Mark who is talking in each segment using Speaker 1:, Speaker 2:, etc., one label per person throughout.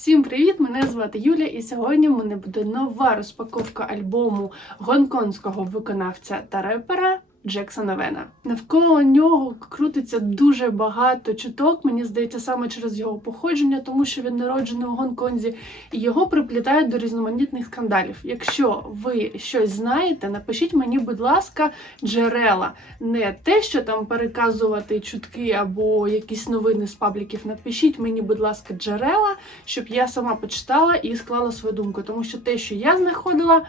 Speaker 1: Всім привіт! Мене звати Юля, і сьогодні в мене буде нова розпаковка альбому гонконгського виконавця та репера Джексона Вена. Навколо нього крутиться дуже багато чуток. Мені здається, саме через його походження, тому що він народжений у Гонконзі, і його приплітають до різноманітних скандалів. Якщо ви щось знаєте, напишіть мені, будь ласка, джерела, не те, що там переказувати чутки або якісь новини з пабліків. Напишіть мені, будь ласка, джерела, щоб я сама почитала і склала свою думку, тому що те, що я знаходила.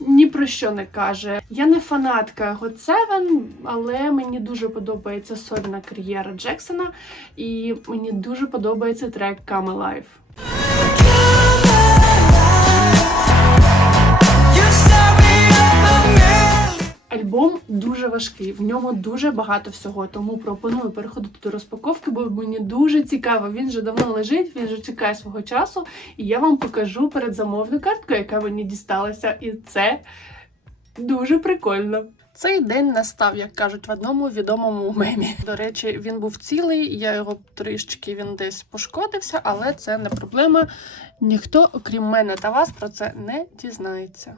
Speaker 1: Ні про що не каже. Я не фанатка God Seven, але мені дуже подобається сольна кар'єра Джексона, і мені дуже подобається трек Come Alive. Альбом дуже важкий, в ньому дуже багато всього, тому пропоную переходити до розпаковки, бо мені дуже цікаво. Він вже давно лежить, він вже чекає свого часу, і я вам покажу передзамовну картку, яка мені дісталася, і це дуже прикольно. Цей день настав, як кажуть в одному відомому мемі. До речі, він був цілий, я його трішечки він десь пошкодився, але це не проблема. Ніхто, окрім мене та вас, про це не дізнається.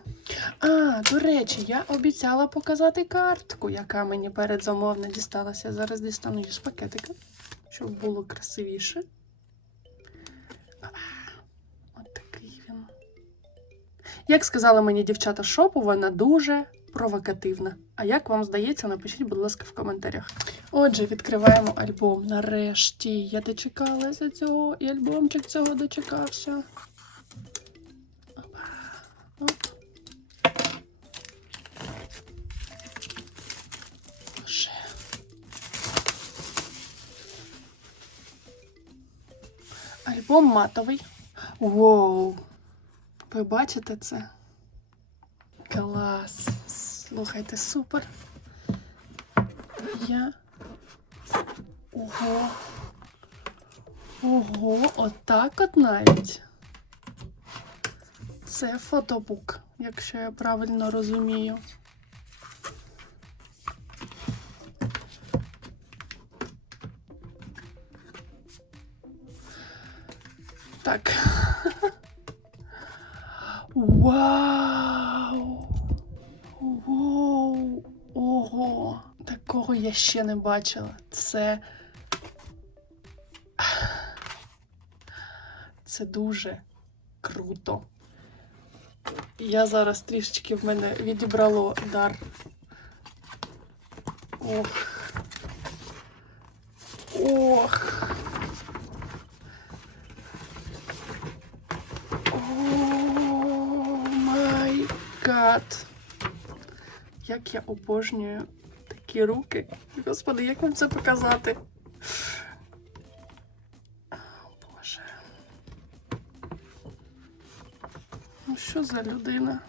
Speaker 1: А, до речі, я обіцяла показати картку, яка мені передзамовно дісталася. Зараз дістану її з пакетика, щоб було красивіше. От такий він. Як сказали мені дівчата шопу, вона дуже провокативна. А як вам здається, напишіть, будь ласка, в коментарях. Отже, відкриваємо альбом. Нарешті я дочекалася цього, і альбомчик цього дочекався. Оп. Альбом матовий. Воу. Ви бачите це? Клас. Слухайте, супер. Я. Ого. Ого, отак от навіть. Це фотобук, якщо я правильно розумію. Так. Вау! Воу! Ого! Такого я ще не бачила. Це. Це дуже круто. Я зараз трішечки в мене відібрало дар. Ох. Ох. Як я обожнюю такі руки. Господи, як вам це показати? Боже. Ну що за людина?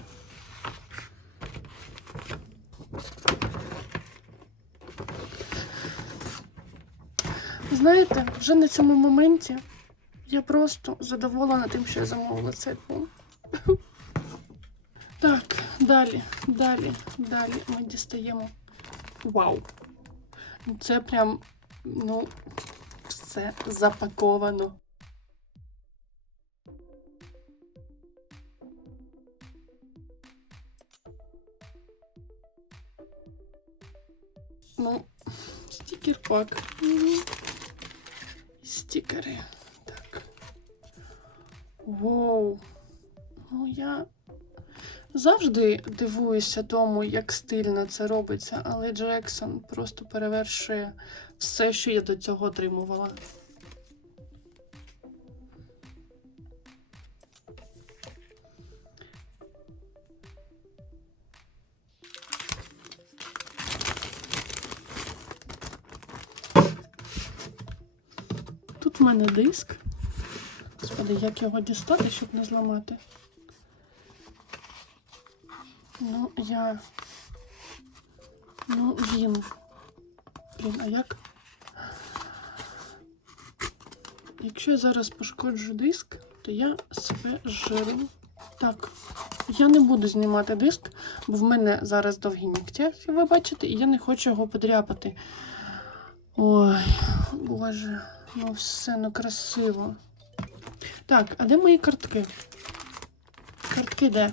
Speaker 1: Знаєте, вже на цьому моменті я просто задоволена тим, що я замовила цей альбом. Так, далі, далі, далі ми дістаємо. Вау! Це прям, ну, все запаковано. Ну, стікер пак. Мгм. Стікери. Так. Воу. Ну, я завжди дивуюся тому, як стильно це робиться, але Джексон просто перевершує все, що я до цього отримувала. Тут в мене диск. Господи, як його дістати, щоб не зламати. Ну, я. Ну, він. Блін, а як? Якщо я зараз пошкоджу диск, то я себе жиру. Так, я не буду знімати диск, бо в мене зараз довгі нігті, як ви бачите, і я не хочу його подряпати. Ой, боже, ну все, ну красиво. Так, а де мої картки? Картки де?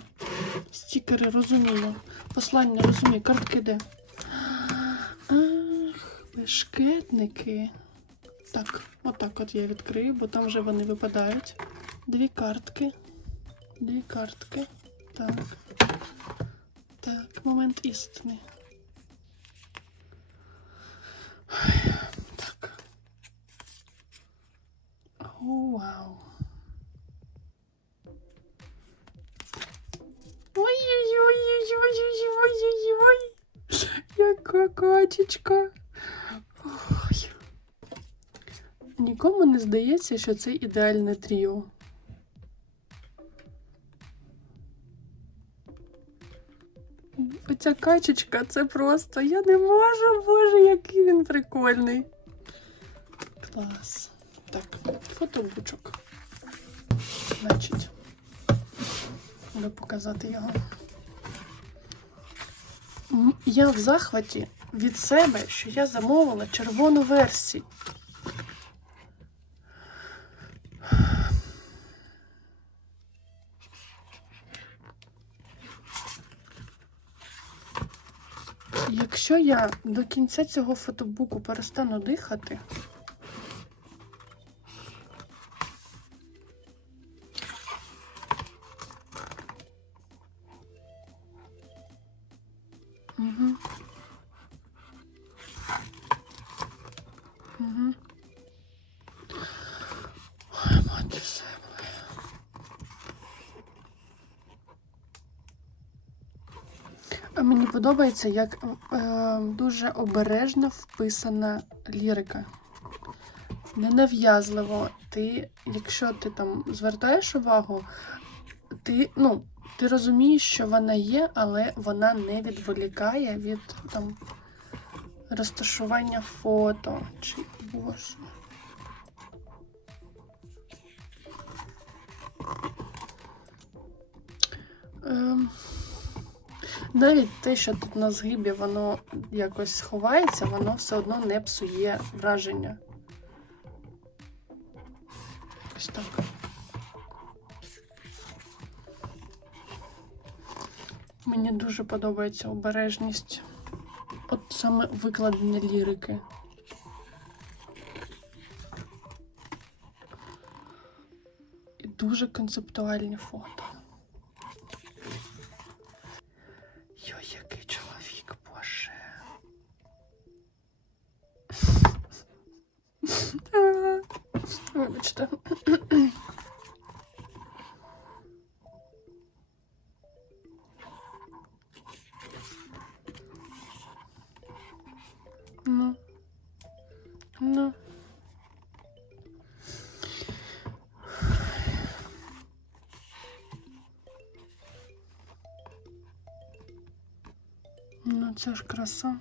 Speaker 1: Стікери розумію. Послання розумію. Картки де? Ах, бешкетники. Так, отак от я відкрию, бо там вже вони випадають. Дві картки. Дві картки. Так. Так, момент істини. Так. О, вау. Ой-ой-ой-ой-ой-ой-ой-ой. Яка качечка. Ой. Нікому не здається, що це ідеальне тріо. Оця качечка, це просто. Я не можу, боже, який він прикольний. Клас. Так, фотобучок. Значить, треба показати його. Я в захваті від себе, що я замовила червону версію. Якщо я до кінця цього фотобуку перестану дихати, Мені подобається, як е, дуже обережно вписана лірика. Ненав'язливо. Ти, якщо ти там звертаєш увагу, ти, ну, ти розумієш, що вона є, але вона не відволікає від там розташування фото. Чи боже. Ем, навіть те, що тут на згибі воно якось сховається, воно все одно не псує враження. Ось так. Мені дуже подобається обережність. От саме викладення лірики. І дуже концептуальні фото. Вибачте. Ну. Ну. Ну, це ж краса.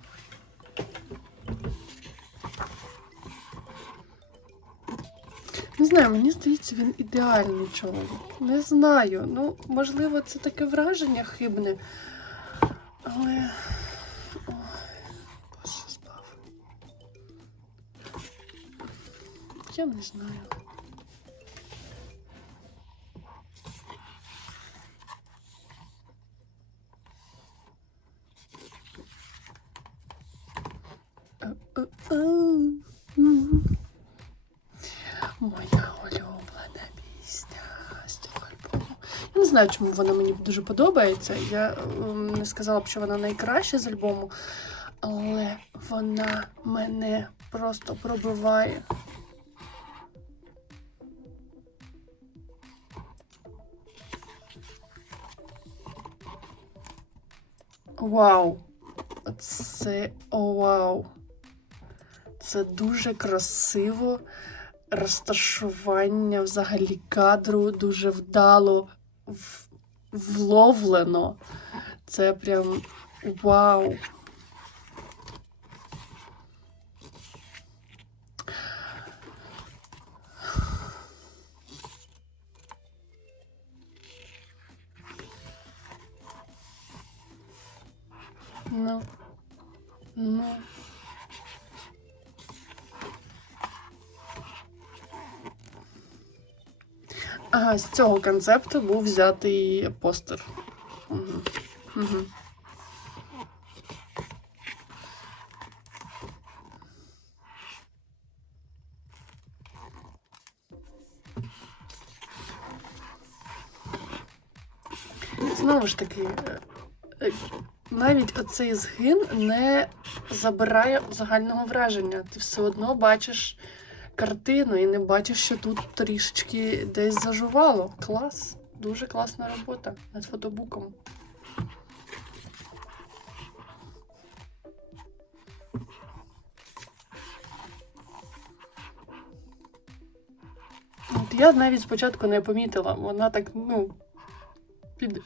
Speaker 1: Не знаю, мені здається, він ідеальний чоловік. Не знаю. Ну, можливо, це таке враження хибне. Але. Ой, Боже, збав. Я не знаю. Моя улюблена пісня з цього альбому. Я не знаю, чому вона мені дуже подобається. Я ем, не сказала б, що вона найкраща з альбому, але вона мене просто пробиває. Вау! Це о, вау! Це дуже красиво. Розташування взагалі кадру дуже вдало вловлено. Це прям вау. Ну, ну. А Ага, з цього концепту був взятий постер. Угу. Угу. Знову ж таки, е, е, навіть оцей згин не забирає загального враження. Ти все одно бачиш картину і не бачиш, що тут трішечки десь зажувало. Клас. Дуже класна робота над фотобуком. От я навіть спочатку не помітила, вона так, ну, під,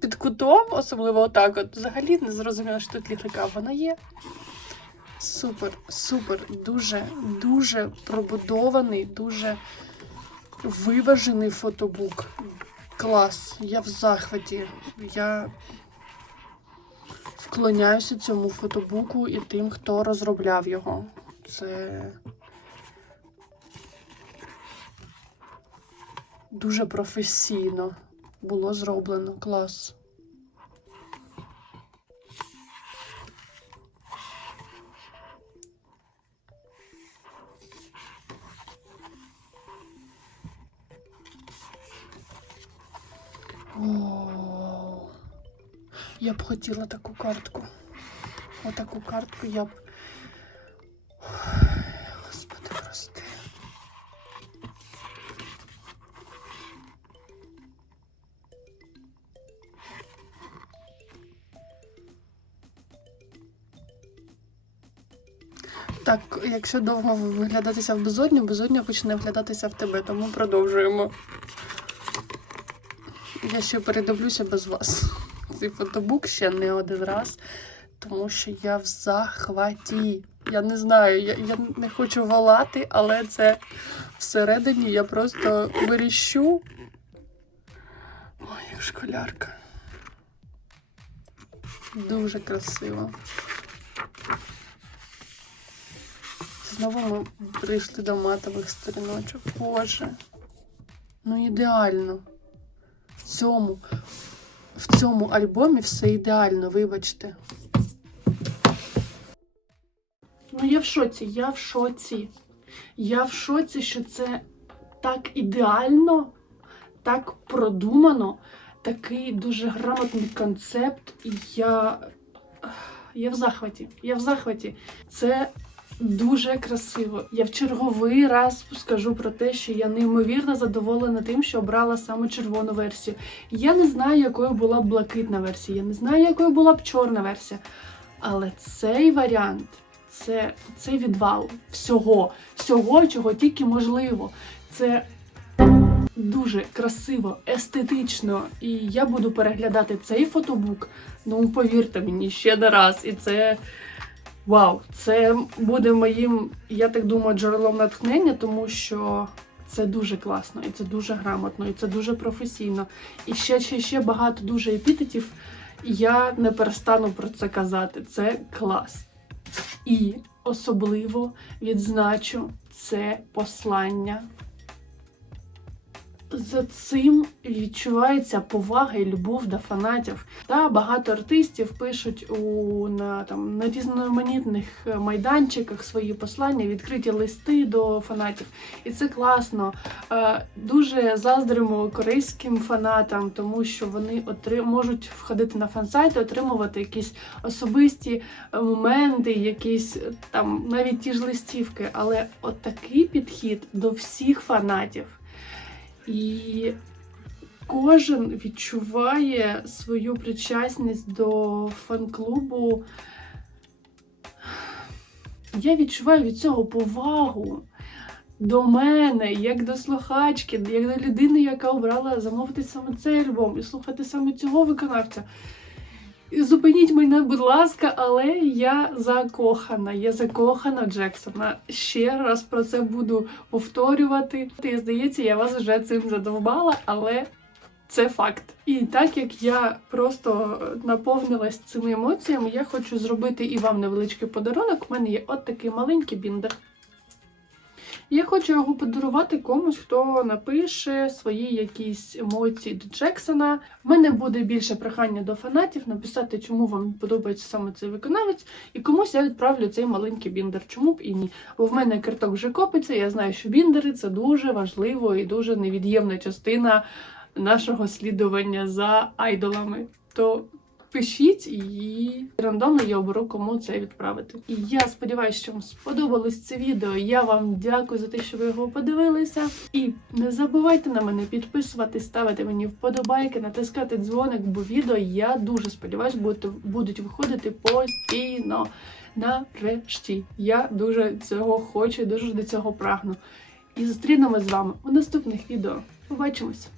Speaker 1: під кутом, особливо отак, от взагалі не зрозуміла, що тут ліхлика. Вона є. Супер, супер, дуже, дуже пробудований, дуже виважений фотобук. Клас. Я в захваті. Я вклоняюся цьому фотобуку і тим, хто розробляв його. Це дуже професійно було зроблено. Клас. Я б хотіла таку картку. Отаку картку я б. Господи, прости. Так, якщо довго виглядатися в безодню, безодня почне вглядатися в тебе, тому продовжуємо. Я ще передивлюся без вас. Цей фотобук ще не один раз, тому що я в захваті. Я не знаю, я, я не хочу волати, але це всередині я просто виріщу. Ой, як школярка. Дуже красиво. Знову ми прийшли до матових сторіночок. Боже. Ну ідеально. В цьому, цьому альбомі все ідеально, вибачте. Ну, я в шоці, я в шоці. Я в шоці, що це так ідеально, так продумано, такий дуже грамотний концепт. І я. Я в захваті. Я в захваті. Це дуже красиво. Я в черговий раз скажу про те, що я неймовірно задоволена тим, що обрала саме червону версію. Я не знаю, якою була б блакитна версія, я не знаю, якою була б чорна версія. Але цей варіант це, це відвал всього, всього, чого тільки можливо. Це дуже красиво, естетично. І я буду переглядати цей фотобук. Ну, повірте мені, ще не раз. І це. Вау, це буде моїм, я так думаю, джерелом натхнення, тому що це дуже класно, і це дуже грамотно, і це дуже професійно. І ще ще, ще багато дуже епітетів. Я не перестану про це казати. Це клас. І особливо відзначу це послання. За цим відчувається повага і любов до фанатів. Та багато артистів пишуть у на там на різноманітних майданчиках свої послання, відкриті листи до фанатів, і це класно. Е, Дуже заздримо корейським фанатам, тому що вони отри... можуть входити на фан-сайти, отримувати якісь особисті е, моменти, якісь е, там навіть ті ж листівки. Але от такий підхід до всіх фанатів. І кожен відчуває свою причасність до фан-клубу. Я відчуваю від цього повагу до мене, як до слухачки, як до людини, яка обрала замовити саме цей альбом і слухати саме цього виконавця. Зупиніть мене, будь ласка, але я закохана. Я закохана Джексона. Ще раз про це буду повторювати. І здається, я вас вже цим задовбала, але це факт. І так як я просто наповнилась цими емоціями, я хочу зробити і вам невеличкий подарунок. У мене є от такий маленький біндер. Я хочу його подарувати комусь, хто напише свої якісь емоції до Джексона. В мене буде більше прохання до фанатів написати, чому вам подобається саме цей виконавець, і комусь я відправлю цей маленький біндер. Чому б і ні? Бо в мене карток вже копиться. Я знаю, що біндери це дуже важливо і дуже невід'ємна частина нашого слідування за айдолами. То пишіть і рандомно я оберу, кому це відправити. І я сподіваюся, що вам сподобалось це відео. Я вам дякую за те, що ви його подивилися. І не забувайте на мене підписувати, ставити мені вподобайки, натискати дзвоник, бо відео я дуже сподіваюся, будуть, виходити постійно. Нарешті я дуже цього хочу, дуже до цього прагну. І зустрінемось з вами у наступних відео. Побачимось!